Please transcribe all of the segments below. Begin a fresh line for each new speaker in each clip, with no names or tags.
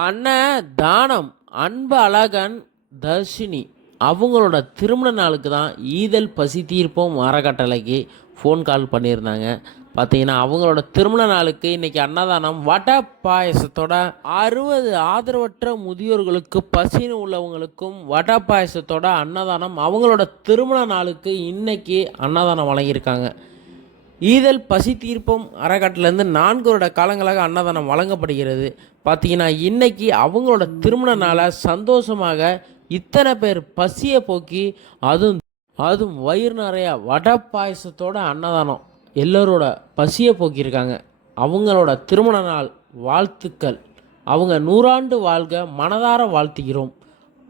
அண்ணன் தானம் அன்பு அழகன் தர்ஷினி. அவங்களோட திருமண நாளுக்கு தான் ஈதல் பசி தீர்ப்போம் அறக்கட்டளைக்கு ஃபோன் கால் பண்ணியிருந்தாங்க. பார்த்தீங்கன்னா அவங்களோட திருமண நாளுக்கு இன்றைக்கி அன்னதானம் வடை பாயசத்தோட அறுபது ஆதரவற்ற முதியோர்களுக்கு பசின்னு உள்ளவங்களுக்கும் வடை பாயசத்தோட அன்னதானம் அவங்களோட திருமண நாளுக்கு இன்றைக்கி அன்னதானம் வழங்கியிருக்காங்க. ஈதல் பசி தீர்ப்பம் அறக்கட்டிலேருந்து நான்கு வருட காலங்களாக அன்னதானம் வழங்கப்படுகிறது. பார்த்தீங்கன்னா இன்றைக்கி அவங்களோட திருமண நாளை சந்தோஷமாக இத்தனை பேர் பசியை போக்கி அதுவும் அதுவும் வயிறு நிறைய வடை பாயசத்தோட அன்னதானம் எல்லோரோட பசியை போக்கியிருக்காங்க. அவங்களோட திருமண நாள் வாழ்த்துக்கள். அவங்க நூறாண்டு வாழ்க மனதார வாழ்த்துகிறோம்.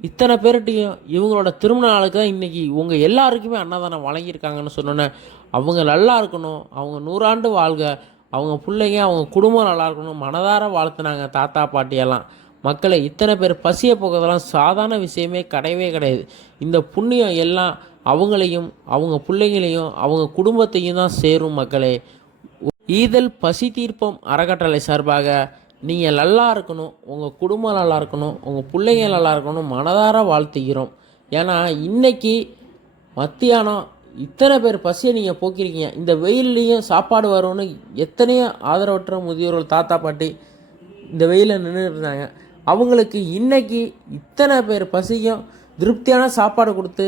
இத்தனை பேர்கிட்டையும் இவங்களோட திருமண நாளுக்கு தான் இன்றைக்கி உங்கள் எல்லாருக்குமே அன்னதானம் வழங்கியிருக்காங்கன்னு சொன்னோன்னே அவங்க நல்லா இருக்கணும் அவங்க நூறாண்டு வாழ்க அவங்க பிள்ளைங்க அவங்க குடும்பம் நல்லா இருக்கணும் மனதார வாழ்த்துனாங்க தாத்தா பாட்டியெல்லாம் மக்களை இத்தனை பேர் பசியை போகிறதெல்லாம் சாதாரண விஷயமே கிடையவே கிடையாது. இந்த புண்ணியம் எல்லாம் அவங்களையும் அவங்க பிள்ளைங்களையும் அவங்க குடும்பத்தையும் தான் சேரும் மக்களே. ஈதல் பசி தீர்ப்பம் அறக்கட்டளை சார்பாக நீங்கள் நல்லா இருக்கணும் உங்கள் குடும்பம் நல்லா இருக்கணும் உங்கள் பிள்ளைங்க நல்லா இருக்கணும் மனதார வாழ்த்துகிறோம். ஏன்னா இன்றைக்கி மத்தியானம் இத்தனை பேர் பசியை நீங்கள் போக்கிருக்கீங்க. இந்த வெயில்லையும் சாப்பாடு வரும்னு எத்தனையோ ஆதரவற்ற முதியோர்கள் தாத்தா பாட்டி இந்த வெயிலில் நின்று இருந்தாங்க. அவங்களுக்கு இன்றைக்கி இத்தனை பேர் பசியும் திருப்தியான சாப்பாடு கொடுத்து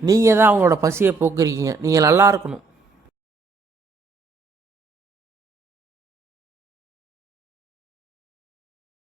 நீங்கள் தான் அவங்களோட பசியை போக்குறீங்க நீங்கள் நல்லா இருக்கணும்.